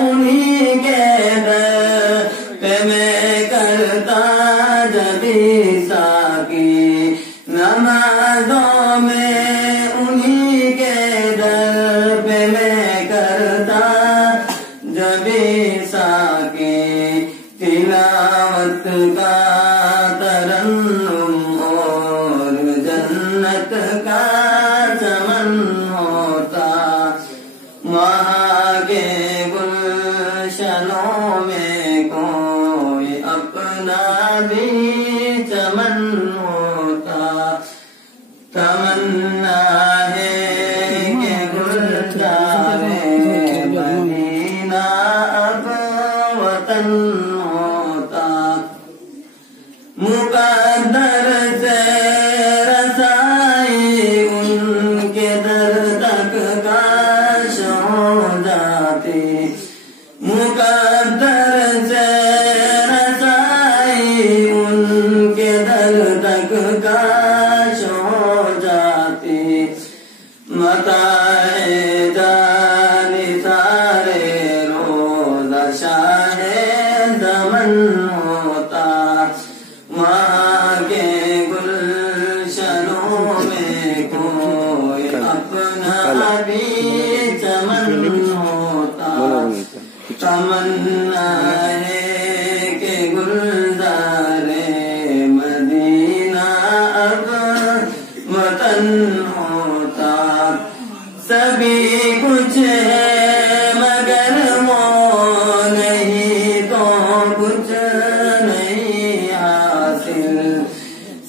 انہیں کے در پہ میں کرتا جبی ساکی نمازوں میں انہیں کے در پہ میں کرتا جبی ساکی تلاوت کا ترنم اور جنت کا چمن ہوتا وہاں کے گلشنوں میں کوئی اپنا بھی چمن ہوتا تمنا ہے کہ گلزار مدینہ اب وطن ہوتا مقدر سے رسائی ان کے در تک کاش ہو جاتی مقدر سے رسائی ان کے در تک کاش ہو جاتی متاع جانی سارے روزہ شاہ دمن ہوتا وہاں کے گلشنوں میں کوئی اپنا بھی چمن ہوتا تمنا ہے کہ گلزار مدینہ اب وطن ہوتا سبھی کچھ ہے مگر وہ نہیں تو کچھ نہیں حاصل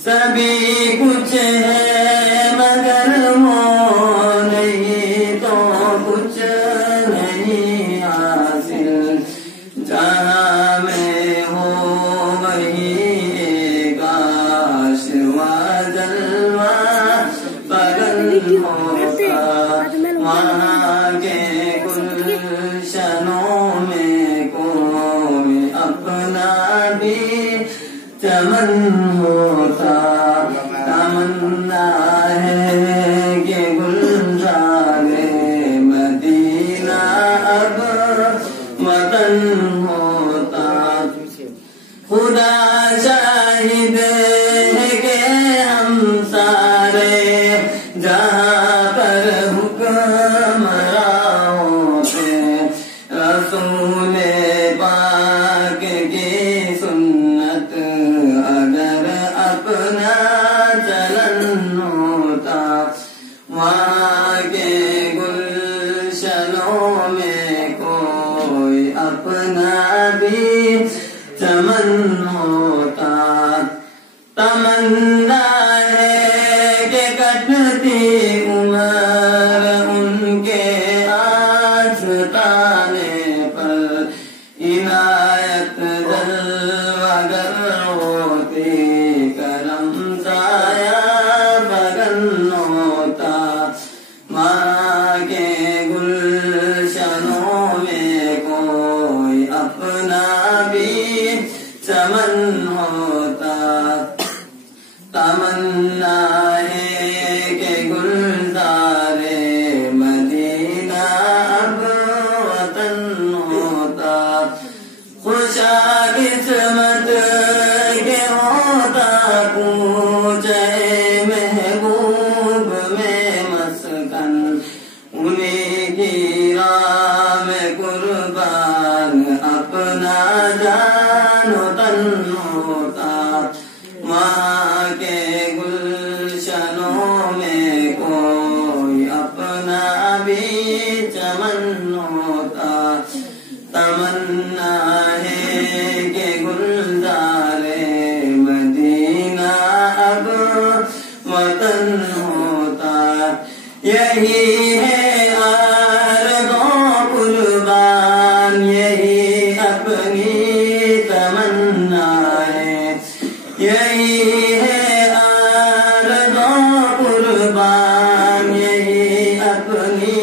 سبھی کچھ ہے مگر وہ نہیں تو کچھ نہیں حاصل جہاں میں ہو وہی کاش و جلوہ بغل ہوتا وہاں کے گلشنوں میں کوئی اپنا بھی چمن ہوتا تمنا ہے کہ گلزار مدینہ اب وطن ہوتا خدا شاہد ہے کہ ہم سارے جہاں پر حکمراں تھے رسول پاک کی سنت اگر اپنا چلن ہوتا وہاں کے گلشنوں میں کوئی اپنا بھی چمن ہوتا تمنا ہے کہ کٹتی عمر ان کے آستانے پر عنایت جلوہ گر ہوتی کرم سایہ بغل ہوتا وہاں کے گلشنوں میں کوئی اپنا بھی چمن ہوتا تمنا ہے کہ گلزار مدینہ اب وطن ہوتا خوشا قسمت کے ہوتا کوچے محبوب میں مسکن انہیں کی راہ میں قربان اپنا جان و تن ہوتا وہاں کے گلشنوں میں کوئی اپنا بھی چمن ہوتا تمنا ہے کہ گلزار مدینہ اب وطن ہوتا یہی ہے عرض و قربان یہی اپنی تمنا ہے یہی ہے عرض و قربان یہی اپنی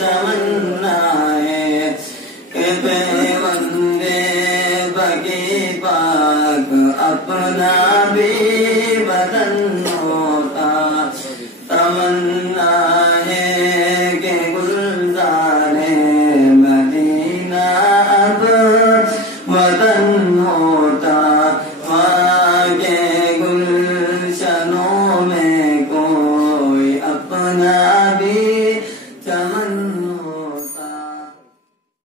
تمنا ہے کہ پیوندے بگی پاک اپنا بھی بدن ہوتا تمنا ہے کہ گلزار مدینہ ہوتا وہاں کے گلشنوں میں کوئی اپنا بھی